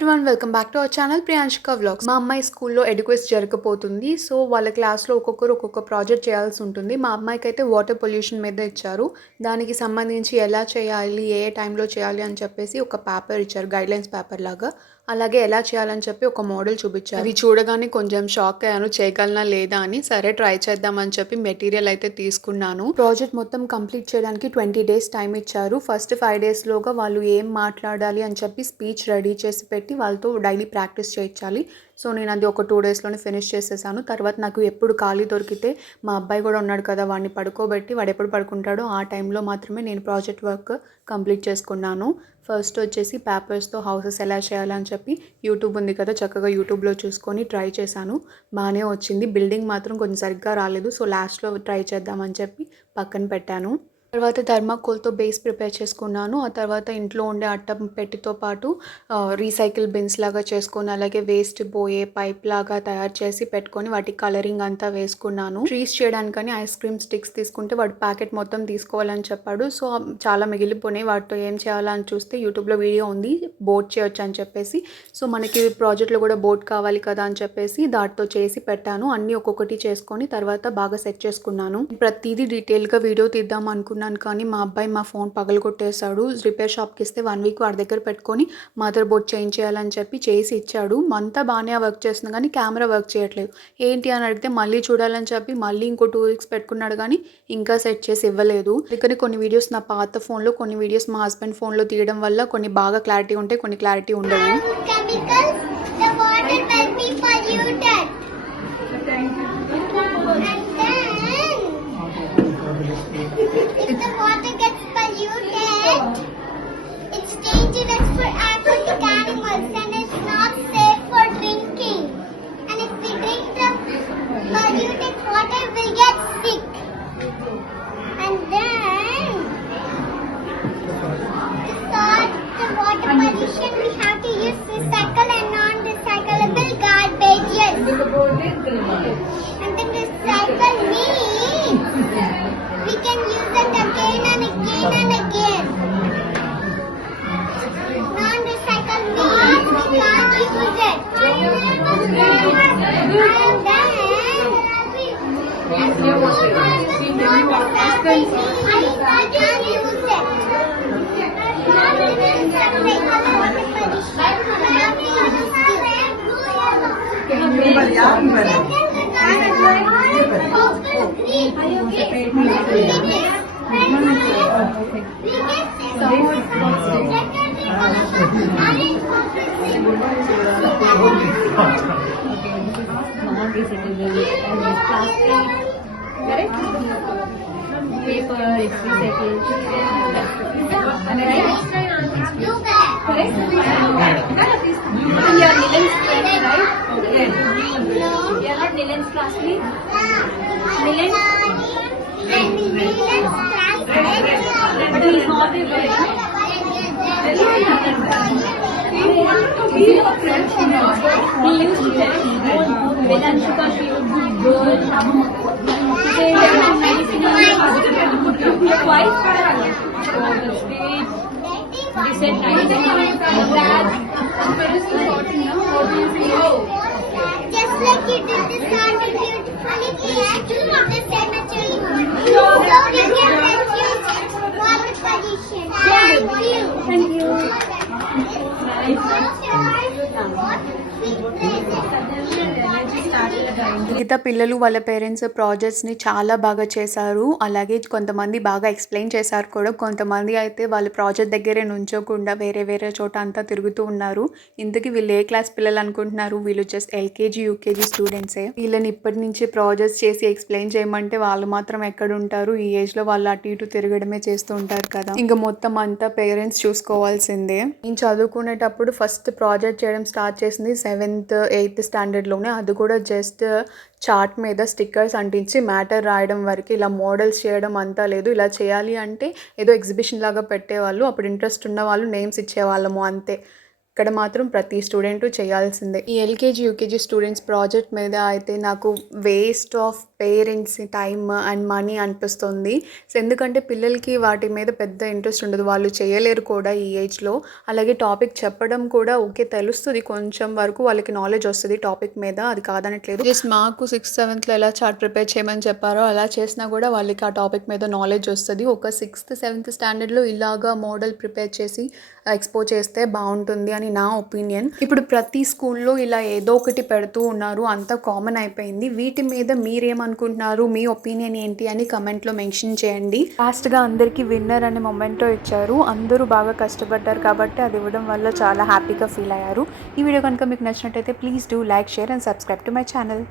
Everyone, welcome back to our channel Priyanshika vlogs. మా అమ్మాయి స్కూల్లో ఎడ్యుకేస్ జరగబోతుంది. సో వాళ్ళ క్లాస్లో ఒక్కొక్కరు ఒక్కొక్క ప్రాజెక్ట్ చేయాల్సి ఉంటుంది. మా అమ్మాయికి అయితే వాటర్ పొల్యూషన్ మీద ఇచ్చారు. దానికి సంబంధించి ఎలా చేయాలి, ఏ టైంలో చేయాలి అని చెప్పేసి ఒక పేపర్ ఇచ్చారు, గైడ్లైన్స్ పేపర్ లాగా. అలాగే ఎలా చేయాలని చెప్పి ఒక మోడల్ చూపించారు. అది చూడగానే కొంచెం షాక్ అయ్యాను, చేయగలనా లేదా అని. సరే ట్రై చేద్దామని చెప్పి మెటీరియల్ అయితే తీసుకున్నాను. ప్రాజెక్ట్ మొత్తం కంప్లీట్ చేయడానికి 20 days టైం ఇచ్చారు. ఫస్ట్ 5 daysలోగా వాళ్ళు ఏం మాట్లాడాలి అని చెప్పి స్పీచ్ రెడీ చేసి పెట్టి వాళ్ళతో డైలీ ప్రాక్టీస్ చేయించాలి. సో నేను అది ఒక 2 daysలోనే ఫినిష్ చేసేసాను. తర్వాత నాకు ఎప్పుడు ఖాళీ దొరికితే, మా అబ్బాయి కూడా ఉన్నాడు కదా, వాడిని పడుకోబెట్టి వాడు ఎప్పుడు పడుకుంటాడో ఆ టైంలో మాత్రమే నేను ప్రాజెక్ట్ వర్క్ కంప్లీట్ చేసుకున్నాను. ఫస్ట్ వచ్చేసి పేపర్స్తో హౌసెస్ ఎలా చేయాలని చెప్పి యూట్యూబ్ ఉంది కదా, చక్కగా యూట్యూబ్లో చూసుకొని ట్రై చేశాను. బాగానే వచ్చింది. బిల్డింగ్ మాత్రం కొంచెం సరిగ్గా రాలేదు. సో లాస్ట్లో ట్రై చేద్దామని చెప్పి పక్కన పెట్టాను. తర్వాత థర్మాకోల్తో బేస్ ప్రిపేర్ చేసుకున్నాను. ఆ తర్వాత ఇంట్లో ఉండే అట్టం పెట్టితో పాటు రీసైకిల్ బిన్స్ లాగా చేసుకొని, అలాగే వేస్ట్ పోయే పైప్ లాగా తయారు చేసి పెట్టుకొని వాటి కలరింగ్ అంతా వేసుకున్నాను. ట్రీస్ చేయడానికని ఐస్ క్రీమ్ స్టిక్స్ తీసుకుంటే వాటి ప్యాకెట్ మొత్తం తీసుకోవాలని చెప్పాడు. సో చాలా మిగిలిపోయినాయి. వాటితో ఏం చేయాలని చూస్తే యూట్యూబ్లో వీడియో ఉంది, బోట్ చేయొచ్చు అని చెప్పేసి. సో మనకి ప్రాజెక్ట్లో కూడా బోట్ కావాలి కదా అని చెప్పేసి దాటితో చేసి పెట్టాను. అన్నీ ఒక్కొక్కటి చేసుకొని తర్వాత బాగా సెట్ చేసుకున్నాను. ప్రతిదీ డీటెయిల్గా వీడియో తీద్దాం అనుకున్నాను, కానీ మా అబ్బాయి మా ఫోన్ పగలగొట్టేశాడు. రిపేర్ షాప్కి ఇస్తే 1 week వాడి దగ్గర పెట్టుకొని మదర్ బోర్డ్ చేంజ్ చేయాలని చెప్పి చేసి ఇచ్చాడు. అంతా బాగానే వర్క్ చేస్తుంది, కానీ కెమెరా వర్క్ చేయట్లేదు. ఏంటి అని అడిగితే మళ్ళీ చూడాలని చెప్పి మళ్ళీ ఇంకో 2 weeks పెట్టుకున్నాడు, కానీ ఇంకా సెట్ చేసి ఇవ్వలేదు. ఇక్కడ కొన్ని వీడియోస్ నా పాత ఫోన్లో, కొన్ని వీడియోస్ మా హస్బెండ్ ఫోన్లో తీయడం వల్ల కొన్ని బాగా క్లారిటీ ఉంటాయి, కొన్ని క్లారిటీ ఉండవు. If the water gets polluted, it's dangerous for aquatic animals and it's not safe for drinking. And if we drink the polluted water, we'll get sick. And then, to solve the water pollution, we have to use recycle and non-recyclable garbages. And then recycle means we can use it again and again and again. Non-recycle means we can't use it. And then, as you move on with non-recycle means we can't use it. Non-recyclable water paper, it's recycled. Correct? You are Nilan's class, right? Okay. You are Nilan's classmate? Nilan? But he is not a very he used to tell me when Anshika, she was good girl. They have medicinal why? So the stage, they said nice that but it's important now. What do you feel? Just like you did this garden beautifully, we have to do the same material. So we can reduce water pollution. Thank you. మిగతా పిల్లలు వాళ్ళ parents ప్రాజెక్ట్స్ని చాలా బాగా చేశారు. అలాగే కొంతమంది బాగా explain చేశారు కూడా. కొంతమంది అయితే వాళ్ళ ప్రాజెక్ట్ దగ్గరే నుంచోకుండా వేరే వేరే చోట అంతా తిరుగుతూ ఉన్నారు. ఇంతకీ వీళ్ళు ఏ క్లాస్ పిల్లలు అనుకుంటున్నారు? వీళ్ళు జస్ట్ LKG UKG స్టూడెంట్సే. వీళ్ళని ఇప్పటి నుంచి ప్రాజెక్ట్స్ చేసి ఎక్స్ప్లెయిన్ చేయమంటే వాళ్ళు మాత్రం ఎక్కడ ఉంటారు? ఈ ఏజ్లో వాళ్ళు అటు ఇటు తిరగడమే చేస్తూ ఉంటారు కదా. ఇంకా మొత్తం అంతా పేరెంట్స్ చూసుకోవాల్సిందే. నేను చదువుకునేటప్పుడు ఫస్ట్ ప్రాజెక్ట్ చేయడం స్టార్ట్ చేసింది 7th 8th standardలోనే. అది కూడా జస్ట్ చార్ట్ మీద స్టిక్కర్స్ అంటించి మ్యాటర్ రాయడం వరకు. ఇలా మోడల్స్ చేయడం అంతా లేదు. ఇలా చేయాలి అంటే ఏదో ఎగ్జిబిషన్ లాగా పెట్టేవాళ్ళు, అప్పుడు ఇంట్రెస్ట్ ఉన్న వాళ్ళు నేమ్స్ ఇచ్చేవాళ్ళము అంతే. ఇక్కడ మాత్రం ప్రతి స్టూడెంట్ చేయాల్సిందే. ఈ LKG UKG స్టూడెంట్స్ ప్రాజెక్ట్ మీద అయితే నాకు waste of parents time and money అనిపిస్తుంది. సో ఎందుకంటే పిల్లలకి వాటి మీద పెద్ద ఇంట్రెస్ట్ ఉండదు, వాళ్ళు చేయలేరు కూడా ఈ ఏజ్లో. అలాగే టాపిక్ చెప్పడం కూడా ఓకే తెలుస్తుంది, కొంచెం వరకు వాళ్ళకి నాలెడ్జ్ వస్తుంది టాపిక్ మీద, అది కాదనట్లేదు. జస్ట్ మాకు 6th 7thలో ఎలా చార్ట్ ప్రిపేర్ చేయమని చెప్పారో అలా చేసినా కూడా వాళ్ళకి ఆ టాపిక్ మీద నాలెడ్జ్ వస్తుంది. ఒక 6th 7th స్టాండర్డ్లో ఇలాగా మోడల్ ప్రిపేర్ చేసి ఎక్స్పోజ్ చేస్తే బాగుంటుంది అని నా ఒపీనియన్. ఇప్పుడు ప్రతి స్కూల్లో ఇలా ఏదో ఒకటి పెడుతూ ఉన్నారు, అంతా కామన్ అయిపోయింది. వీటి మీద మీరేమనుకుంటున్నారు, మీ ఒపీనియన్ ఏంటి అని కమెంట్లో మెన్షన్ చేయండి. లాస్ట్గా అందరికీ విన్నర్ అనే మొమెంటో ఇచ్చారు, అందరూ బాగా కష్టపడ్డారు కాబట్టి అది ఇవ్వడం వల్ల చాలా హ్యాపీగా ఫీల్ అయ్యారు. ఈ వీడియో కనుక మీకు నచ్చినట్టయితే please do like, share and subscribe to my channel.